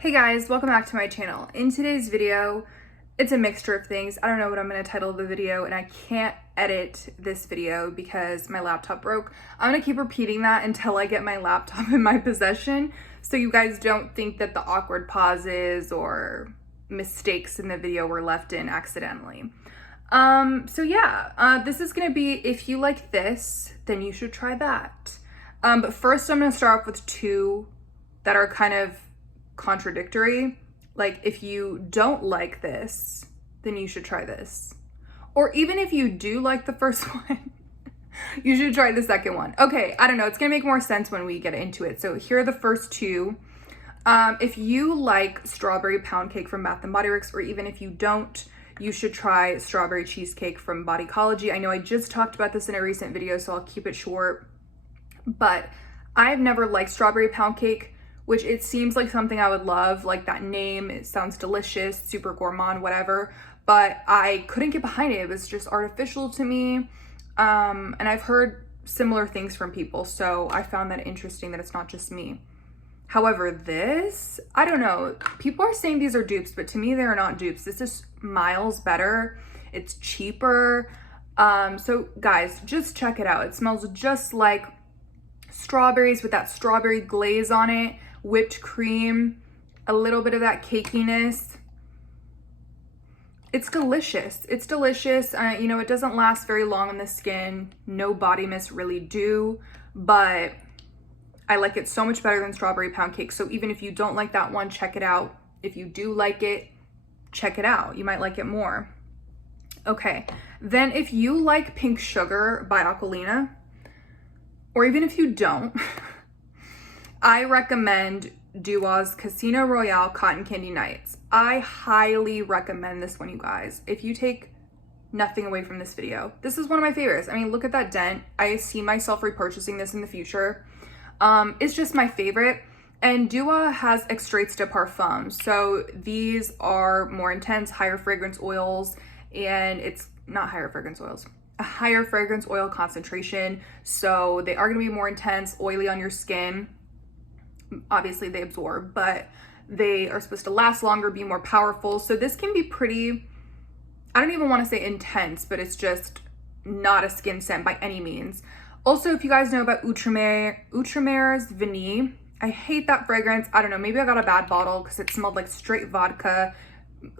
Hey guys, welcome back to my channel. In today's video, it's a mixture of things. I don't know what I'm going to title the video, and I can't edit this video because my laptop broke. I'm going to keep repeating that until I get my laptop in my possession, so you guys don't think that the awkward pauses or mistakes in the video were left in accidentally. This is going to be, if you like this, then you should try that. But first I'm going to start off with two that are kind of contradictory. Like, if you don't like this, then you should try this. Or even if you do like the first one, you should try the second one. Okay, I don't know, it's gonna make more sense when we get into it. So here are the first two. If you like strawberry pound cake from Bath & Body Works, or even if you don't, you should try strawberry cheesecake from Bodycology. I know I just talked about this in a recent video, so I'll keep it short. But I've never liked strawberry pound cake, which it seems like something I would love, like that name, it sounds delicious, super gourmand, whatever, but I couldn't get behind it. It was just artificial to me, and I've heard similar things from people, so I found that interesting that it's not just me. However, this, I don't know, people are saying these are dupes, but to me, they are not dupes. This is miles better, it's cheaper, so guys, just check it out. It smells just like strawberries with that strawberry glaze on it, whipped cream, a little bit of that cakiness. It's delicious. It's delicious. You know, it doesn't last very long on the skin. No body mists really do, but I like it so much better than strawberry pound cake. So even if you don't like that one, check it out. If you do like it, check it out. You might like it more. Okay, then if you like Pink Sugar by Aquilina, or even if you don't, I recommend Dua's Casino Royale Cotton Candy Nights. I highly recommend this one, you guys. If you take nothing away from this video, this is one of my favorites. I mean, look at that dent. I see myself repurchasing this in the future. It's just my favorite. And Dua has extraits de parfum. So these are more intense, higher fragrance oils, and it's not higher fragrance oils, a higher fragrance oil concentration. So they are gonna be more intense, oily on your skin. Obviously they absorb, but they are supposed to last longer, be more powerful. So this can be pretty, I don't even want to say intense, but it's just not a skin scent by any means. Also, if you guys know about Outremer's Vanille, I hate that fragrance. I don't know, maybe I got a bad bottle because it smelled like straight vodka,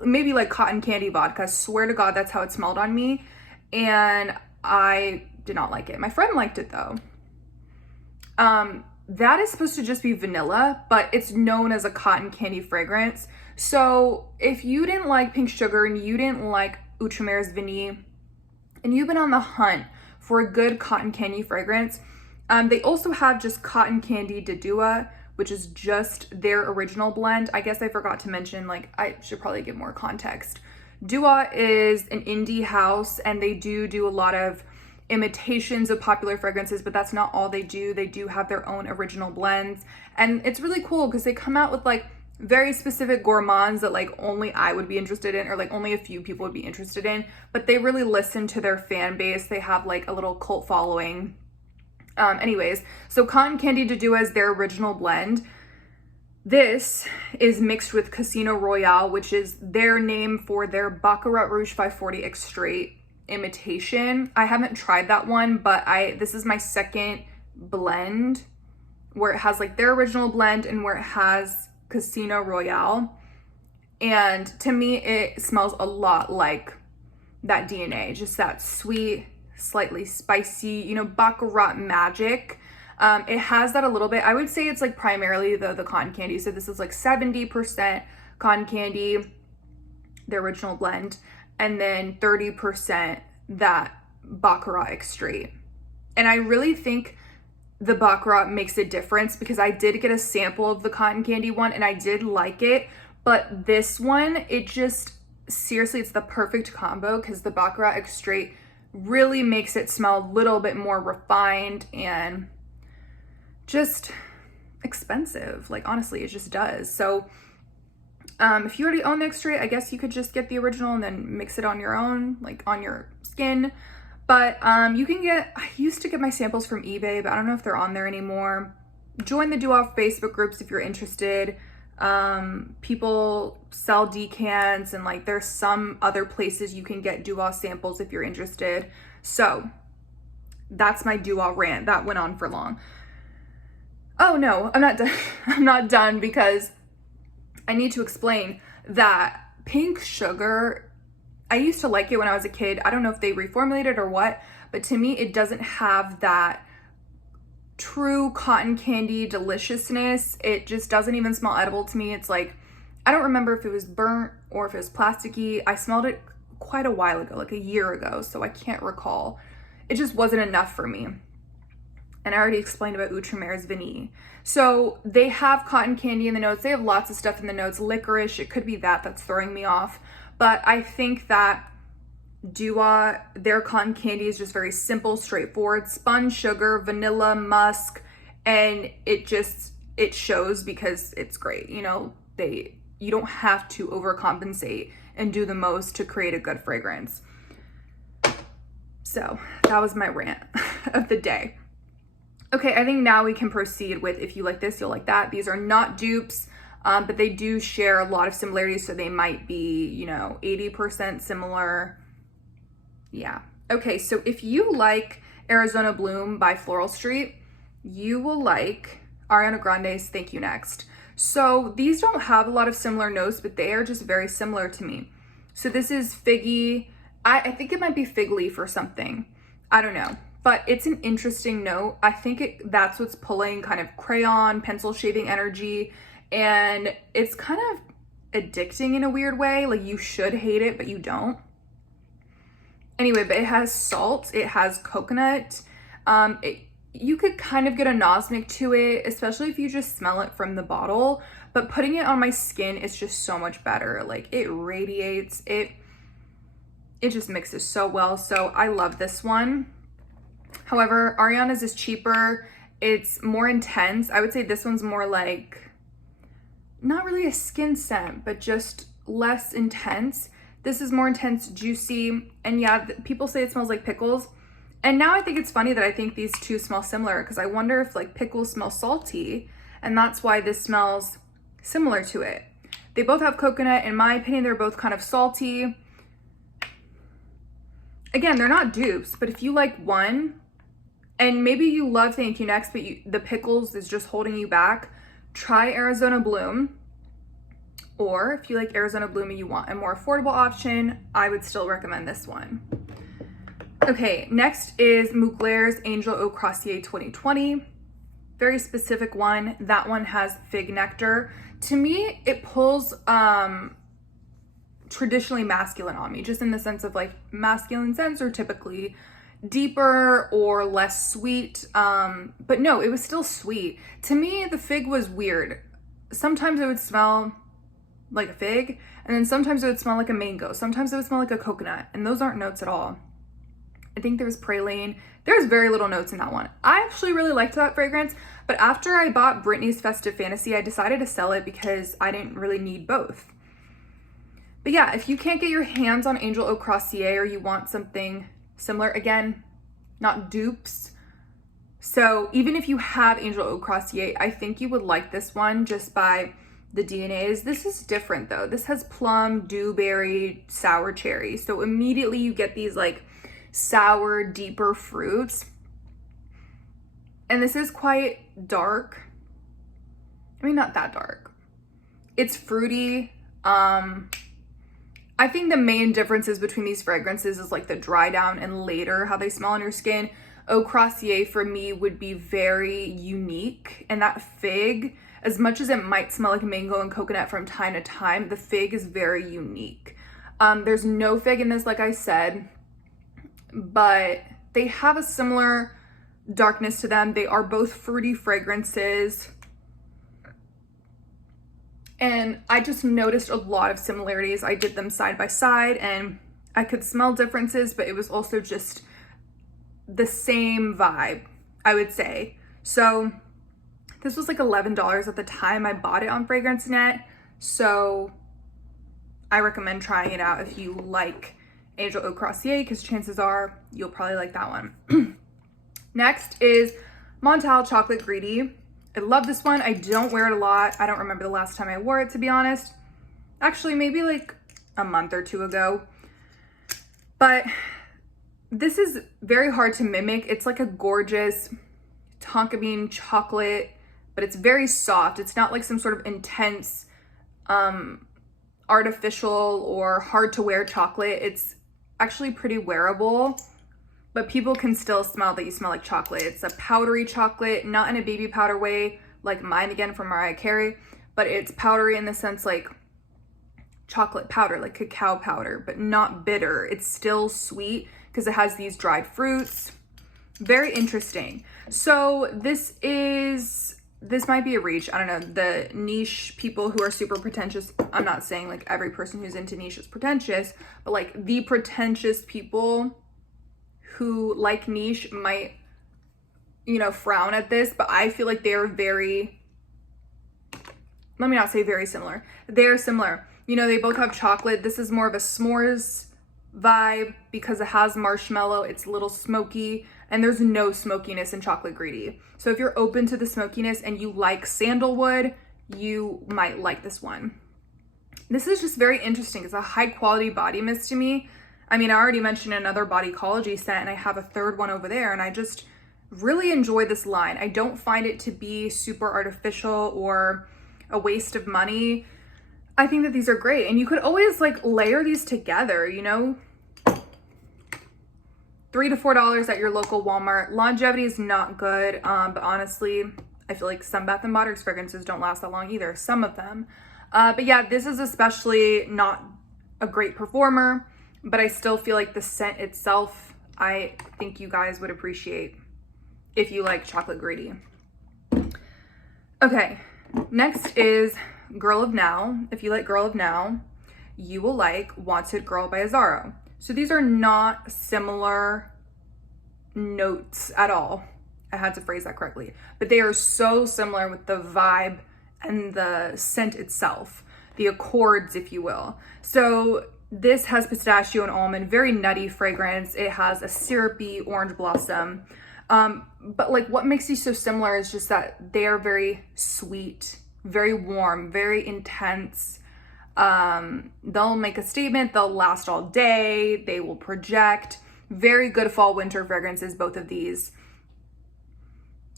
maybe like cotton candy vodka. I swear to God, that's how it smelled on me. And I did not like it. My friend liked it though. That is supposed to just be vanilla, but it's known as a cotton candy fragrance. So if you didn't like Pink Sugar and you didn't like Outremer's Vanille, and you've been on the hunt for a good cotton candy fragrance, they also have just Cotton Candy de Dua, which is just their original blend. I guess I forgot to mention, like, I should probably give more context. Dua is an indie house, and they do a lot of imitations of popular fragrances, but that's not all they do. They do have their own original blends, and it's really cool because they come out with like very specific gourmands that like only I would be interested in, or like only a few people would be interested in, but they really listen to their fan base. They have like a little cult following. Anyways, so Cotton Candy de Dua is their original blend. This is mixed with Casino Royale, which is their name for their Baccarat Rouge 540 extrait imitation. I haven't tried that one, but this is my second blend where it has like their original blend and where it has Casino Royale. And to me, it smells a lot like that DNA, just that sweet, slightly spicy, you know, Baccarat magic. It has that a little bit. I would say it's like primarily the cotton candy. So this is like 70% cotton candy, the original blend, and then 30% that Baccarat extrait. And I really think the Baccarat makes a difference because I did get a sample of the cotton candy one and I did like it, but this one, it just, seriously, it's the perfect combo because the Baccarat extrait really makes it smell a little bit more refined and just expensive. Like, honestly, it just does. So if you already own the extrait, I guess you could just get the original and then mix it on your own, like on your skin. But you can get, I used to get my samples from eBay, but I don't know if they're on there anymore. Join the Dua Facebook groups if you're interested. People sell decants, and like there's some other places you can get Duo samples if you're interested. So that's my Duo rant. That went on for long. Oh no, I'm not done. I'm not done, because I need to explain that pink sugar, I used to like it when I was a kid. I don't know if they reformulated or what, but to me, it doesn't have that true cotton candy deliciousness. It just doesn't even smell edible to me. It's like, I don't remember if it was burnt or if it was plasticky. I smelled it quite a while ago, like a year ago, so I can't recall. It just wasn't enough for me. And I already explained about Outremer's Vanille. So they have cotton candy in the notes. They have lots of stuff in the notes. Licorice, it could be that that's throwing me off. But I think that Duo, their cotton candy is just very simple, straightforward. Spun sugar, vanilla, musk, and it shows because it's great. You know, you don't have to overcompensate and do the most to create a good fragrance. So that was my rant of the day. Okay, I think now we can proceed with, if you like this, you'll like that. These are not dupes, but they do share a lot of similarities, so they might be, 80% similar. Yeah. Okay, so if you like Arizona Bloom by Floral Street, you will like Ariana Grande's Thank You Next. So these don't have a lot of similar notes, but they are just very similar to me. So this is figgy. I think it might be fig leaf or something. I don't know. But it's an interesting note. I think that's what's pulling kind of crayon, pencil shaving energy. And it's kind of addicting in a weird way. Like, you should hate it, but you don't. Anyway, but it has salt. It has coconut. You could kind of get a nosmic to it, especially if you just smell it from the bottle. But putting it on my skin is just so much better. Like, it radiates. It just mixes so well. So I love this one. However, Ariana's is cheaper. It's more intense. I would say this one's more like, not really a skin scent, but just less intense. This is more intense, juicy, and yeah, people say it smells like pickles. And now I think it's funny that I think these two smell similar, because I wonder if like pickles smell salty, and that's why this smells similar to it. They both have coconut. In my opinion, they're both kind of salty. Again, they're not dupes, but if you like one, and maybe you love Thank You Next, but the pickles is just holding you back, try Arizona Bloom. Or if you like Arizona Bloom and you want a more affordable option, I would still recommend this one. Okay, next is Mugler's Angel Eau Croisier 2020. Very specific one. That one has fig nectar. To me, it pulls traditionally masculine on me, just in the sense of like masculine scents are typically deeper or less sweet. But no, it was still sweet. To me, the fig was weird. Sometimes it would smell like a fig, and then sometimes it would smell like a mango. Sometimes it would smell like a coconut, and those aren't notes at all. I think there was praline. There's very little notes in that one. I actually really liked that fragrance, but after I bought Britney's Festive Fantasy, I decided to sell it because I didn't really need both. But yeah, if you can't get your hands on Angel Eau Croisier, or you want something similar, again, not dupes. So even if you have Angel Eau Croisier, I think you would like this one just by the DNAs. This is different though. This has plum, dewberry, sour cherry. So immediately you get these like sour, deeper fruits. And this is quite dark. I mean, not that dark. It's fruity. I think the main differences between these fragrances is like the dry down and later how they smell on your skin. Eau Croisier for me would be very unique, and that fig, as much as it might smell like mango and coconut from time to time, the fig is very unique. There's no fig in this, like I said, but they have a similar darkness to them. They are both fruity fragrances. And I just noticed a lot of similarities. I did them side by side and I could smell differences, but it was also just the same vibe, I would say. So this was like $11 at the time I bought it on FragranceNet. So I recommend trying it out if you like Angel Eau Croisier, because chances are you'll probably like that one. Next is Montal Chocolate Greedy. I love this one. I don't wear it a lot. I don't remember the last time I wore it, to be honest. Actually, maybe like a month or two ago. But this is very hard to mimic. It's like a gorgeous tonka bean chocolate, but it's very soft. It's not like some sort of intense, artificial or hard to wear chocolate. It's actually pretty wearable, but people can still smell that you smell like chocolate. It's a powdery chocolate, not in a baby powder way like mine again from Mariah Carey, but it's powdery in the sense like chocolate powder, like cacao powder, but not bitter. It's still sweet because it has these dried fruits. Very interesting. So this might be a reach. I don't know. The niche people who are super pretentious, I'm not saying like every person who's into niche is pretentious, but like the pretentious people who like niche might, you know, frown at this, but I feel like they're very, let me not say very similar. They're similar. You know, they both have chocolate. This is more of a s'mores vibe because it has marshmallow. It's a little smoky, and there's no smokiness in chocolate greedy. So if you're open to the smokiness and you like sandalwood, you might like this one. This is just very interesting. It's a high quality body mist to me. I mean, I already mentioned another bodycology scent, and I have a third one over there, and I just really enjoy this line. I don't find it to be super artificial or a waste of money. I think that these are great, and you could always like layer these together, you know, $3 to $4 at your local Walmart. Longevity is not good, but honestly, I feel like some Bath & Body Works fragrances don't last that long either, some of them. But yeah, this is especially not a great performer, but I still feel like the scent itself, I think you guys would appreciate if you like chocolate greedy. Okay, next is Girl of Now. If you like Girl of Now, you will like Wanted Girl by Azzaro. So these are not similar notes at all. I had to phrase that correctly, but they are so similar with the vibe and the scent itself, the accords, if you will. So this has pistachio and almond, very nutty fragrance. It has a syrupy orange blossom. But like what makes these so similar is just that they are very sweet, very warm, very intense. They'll make a statement, they'll last all day, they will project. Very good fall winter fragrances, both of these.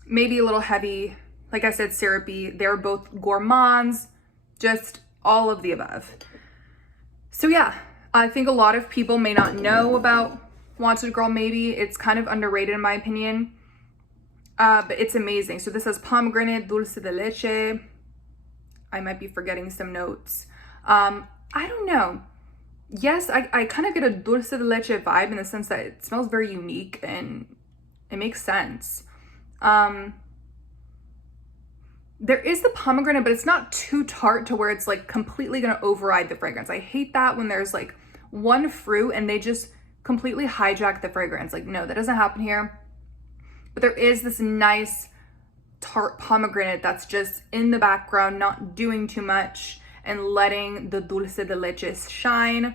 Maybe a little heavy, like I said, syrupy. They're both gourmands, just all of the above. So yeah, I think a lot of people may not know about Wanted Girl, maybe. It's kind of underrated in my opinion, but it's amazing. So this has pomegranate, dulce de leche. I might be forgetting some notes. I don't know. Yes, I kind of get a dulce de leche vibe in the sense that it smells very unique and it makes sense. There is the pomegranate, but it's not too tart to where it's like completely gonna override the fragrance. I hate that when there's like one fruit and they just completely hijack the fragrance. Like, no, that doesn't happen here. But there is this nice tart pomegranate that's just in the background, not doing too much and letting the dulce de leche shine.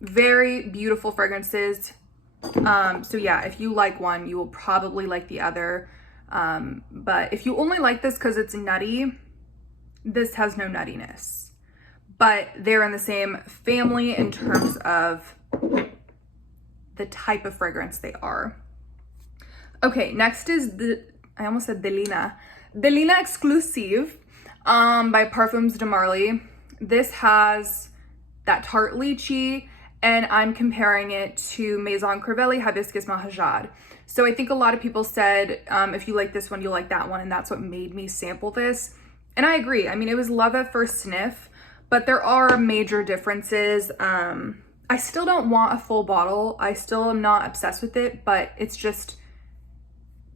Very beautiful fragrances. So yeah, if you like one, you will probably like the other. But if you only like this because it's nutty, this has no nuttiness. But they're in the same family in terms of the type of fragrance they are. Okay, next is I almost said Delena. Delena Exclusive by Parfums de Marly. This has that tart lychee, and I'm comparing it to Maison Crivelli Hibiscus Mahajad. So I think a lot of people said, if you like this one, you'll like that one, and that's what made me sample this. And I agree. I mean, it was love at first sniff, but there are major differences. I still don't want a full bottle. I still am not obsessed with it, but it's just,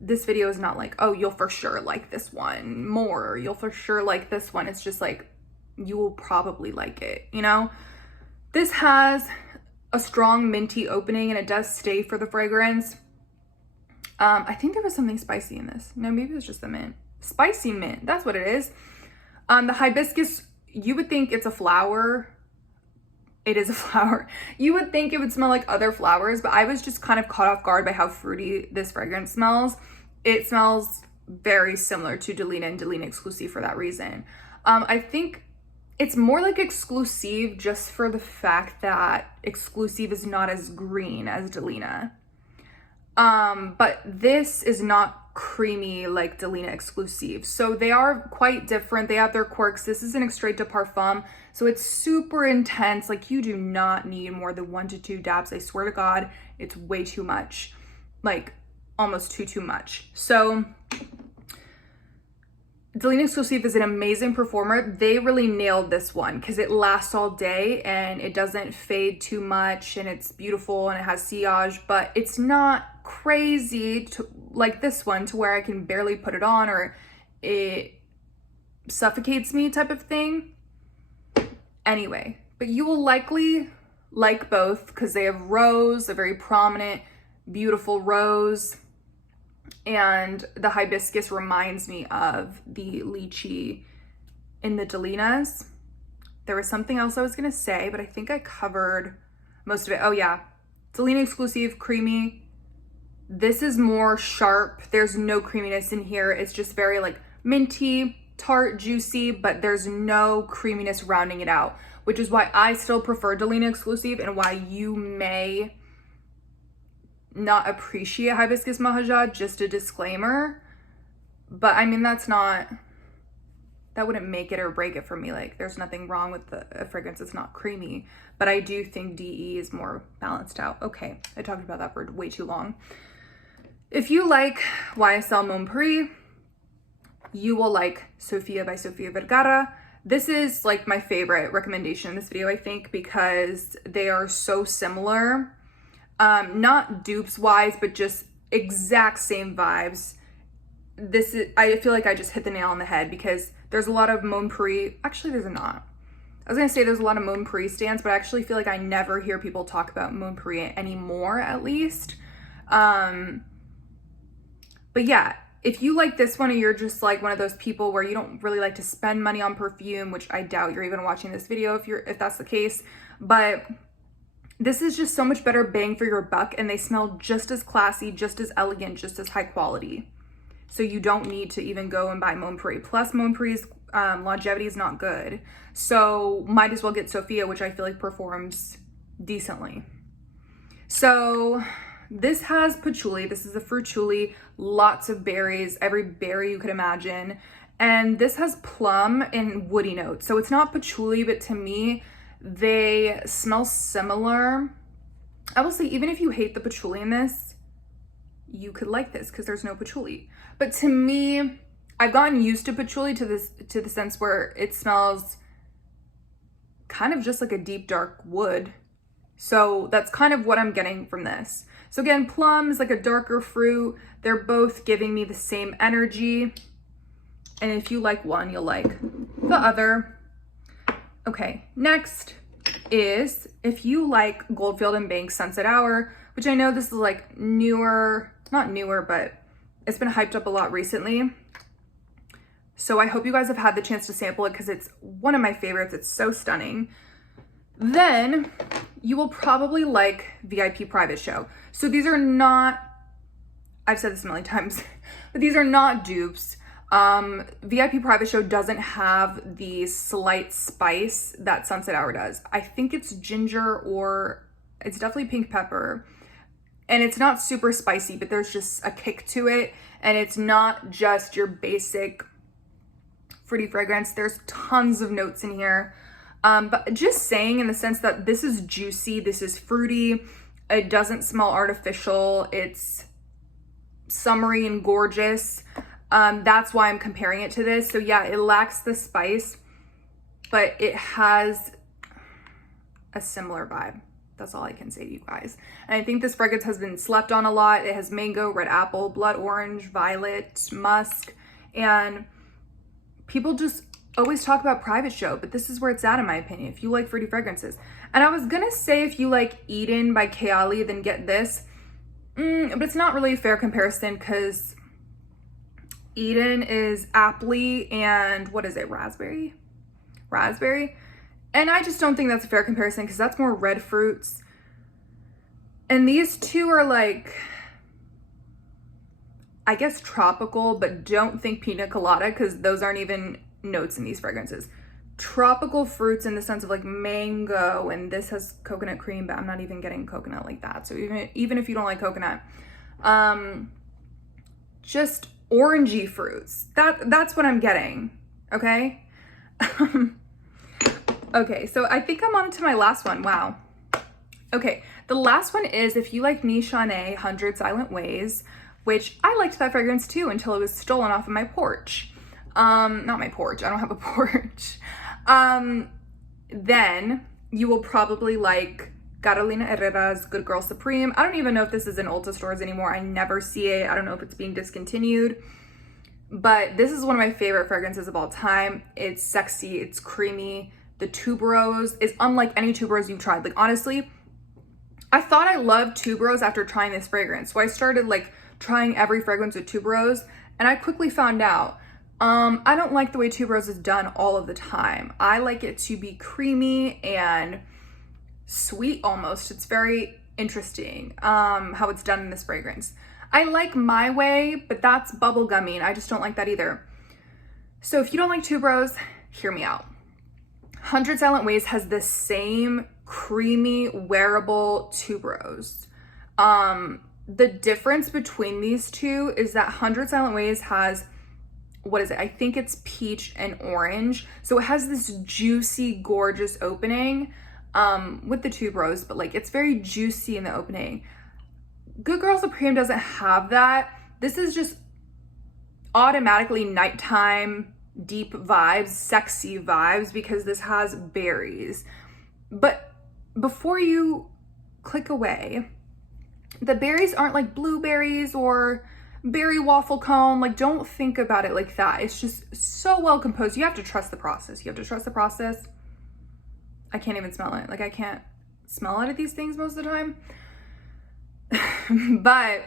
this video is not like, oh, you'll for sure like this one more, you'll for sure like this one. It's just like, you will probably like it, you know? This has a strong minty opening and it does stay for the fragrance. I think there was something spicy in this. No, maybe it was just the mint. Spicy mint, that's what it is. The hibiscus, you would think it's a flower. It is a flower. You would think it would smell like other flowers, but I was just kind of caught off guard by how fruity this fragrance smells. It smells very similar to Delena and Delena Exclusive for that reason. I think it's more like Exclusive just for the fact that Exclusive is not as green as Delena. But this is not creamy like Delena Exclusive. So they are quite different. They have their quirks. This is an extrait de parfum. So it's super intense. Like, you do not need more than 1 to 2 dabs. I swear to God, it's way too much. Like, almost too much. So Delena Exclusive is an amazing performer. They really nailed this one because it lasts all day and it doesn't fade too much, and it's beautiful and it has sillage, but it's not crazy like this one to where I can barely put it on or it suffocates me type of thing. Anyway, but you will likely like both because they have rose, a very prominent, beautiful rose. And the hibiscus reminds me of the lychee in the Delenas. There was something else I was going to say, but I think I covered most of it. Oh yeah, Delena Exclusive, creamy. This is more sharp. There's no creaminess in here. It's just very like minty, tart, juicy, but there's no creaminess rounding it out, which is why I still prefer Delena Exclusive and why you may not appreciate Hibiscus Mahajad, just a disclaimer. But I mean, that wouldn't make it or break it for me. Like, there's nothing wrong with a fragrance that's not creamy, but I do think DE is more balanced out. Okay, I talked about that for way too long. If you like YSL Mon Prix, you will like Sofia by Sofia Vergara. This is like my favorite recommendation in this video, I think, because they are so similar. Not dupes wise, but just exact same vibes. I feel like I just hit the nail on the head because there's a lot of Mon Prix. Actually, there's not. I was gonna say there's a lot of Mon Prix stands, but I actually feel like I never hear people talk about Mon Prix anymore, at least. But yeah, if you like this one and you're just like one of those people where you don't really like to spend money on perfume, which I doubt you're even watching this video if that's the case, but this is just so much better bang for your buck, and they smell just as classy, just as elegant, just as high quality. So you don't need to even go and buy Mon Prix. Plus, Mon Prix's longevity is not good. So might as well get Sofia, which I feel like performs decently. So this has patchouli. This is a fruituli, lots of berries, every berry you could imagine. And this has plum and woody notes. So it's not patchouli, but to me, they smell similar. I will say, even if you hate the patchouli in this, you could like this because there's no patchouli. But to me, I've gotten used to patchouli to the sense where it smells kind of just like a deep dark wood. So that's kind of what I'm getting from this. So again, plum is like a darker fruit. They're both giving me the same energy. And if you like one, you'll like the other. Okay, next is if you like Goldfield and Banks Sunset Hour, which I know this is like newer, not newer, but it's been hyped up a lot recently. So I hope you guys have had the chance to sample it because it's one of my favorites. It's so stunning. Then you will probably like VIP Private Show. So these are not, I've said this a million times, but these are not dupes. VIP Private Show doesn't have the slight spice that Sunset Hour does. I think it's ginger, or it's definitely pink pepper. And it's not super spicy, but there's just a kick to it. And it's not just your basic fruity fragrance. There's tons of notes in here. But just saying, in the sense that this is juicy, this is fruity, it doesn't smell artificial, it's summery and gorgeous. That's why I'm comparing it to this. So yeah, it lacks the spice, but it has a similar vibe. That's all I can say to you guys. And I think this fragrance has been slept on a lot. It has mango, red apple, blood orange, violet, musk, and people just always talk about Private Show, but this is where it's at, in my opinion, if you like fruity fragrances. And I was gonna say if you like Eden by Kayali, then get this, but it's not really a fair comparison because Eden is aptly and what is it, raspberry? And I just don't think that's a fair comparison because that's more red fruits. And these two are like, I guess tropical, but don't think pina colada because those aren't even notes in these fragrances. Tropical fruits in the sense of like mango, and this has coconut cream, but I'm not even getting coconut like that. So even if you don't like coconut, just orangey fruits. That's what I'm getting. Okay. Okay, so I think I'm on to my last one. Wow. Okay, the last one is if you like Nichane 100 Silent Ways, which I liked that fragrance too until it was stolen off of my porch. Not my porch, I don't have a porch. Then you will probably like Carolina Herrera's Good Girl Supreme. I don't even know if this is in Ulta stores anymore. I never see it. I don't know if it's being discontinued. But this is one of my favorite fragrances of all time. It's sexy, it's creamy. The tuberose is unlike any tuberose you've tried. Like honestly, I thought I loved tuberose after trying this fragrance. So I started like trying every fragrance with tuberose, and I quickly found out I don't like the way tuberose is done all of the time. I like it to be creamy and sweet almost. It's very interesting how it's done in this fragrance. I like My Way, but that's bubblegummy, and I just don't like that either. So if you don't like tuberose, hear me out. 100 Silent Ways has the same creamy, wearable tuberose. The difference between these two is that 100 Silent Ways has, what is it? I think it's peach and orange. So it has this juicy, gorgeous opening with the tuberose, but like it's very juicy in the opening. Good Girl Supreme doesn't have that. This is just automatically nighttime, deep vibes, sexy vibes, because this has berries. But before you click away, the berries aren't like blueberries or berry waffle cone. Like, don't think about it like that. It's just so well composed. You have to trust the process. You have to trust the process. I can't even smell it. Like, I can't smell out of these things most of the time. But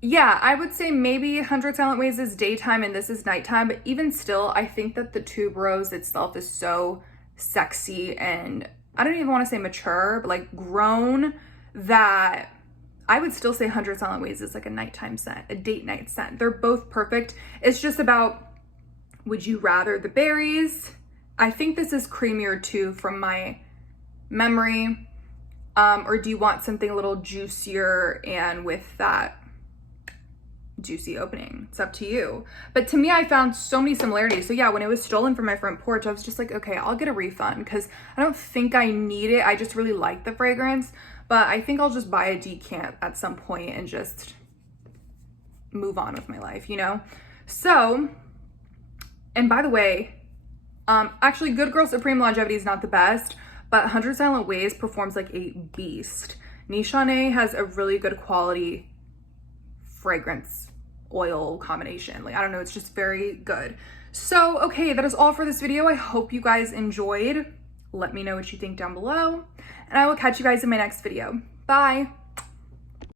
yeah, I would say maybe 100 Silent Ways is daytime and this is nighttime. But even still, I think that the tuberose itself is so sexy and I don't even want to say mature, but like grown, that I would still say 100 Silent Ways is like a nighttime scent, a date night scent. They're both perfect. It's just about, would you rather the berries? I think this is creamier too from my memory. Or do you want something a little juicier and with that juicy opening? It's up to you. But to me, I found so many similarities. So yeah, when it was stolen from my front porch, I was just like, okay, I'll get a refund because I don't think I need it. I just really like the fragrance, but I think I'll just buy a decant at some point and just move on with my life, you know? So, and by the way, actually Good Girl Supreme longevity is not the best, but 100 Silent Ways performs like a beast. Nichane has a really good quality fragrance oil combination. Like, I don't know, it's just very good. So, okay, that is all for this video. I hope you guys enjoyed. Let me know what you think down below, and I will catch you guys in my next video. Bye.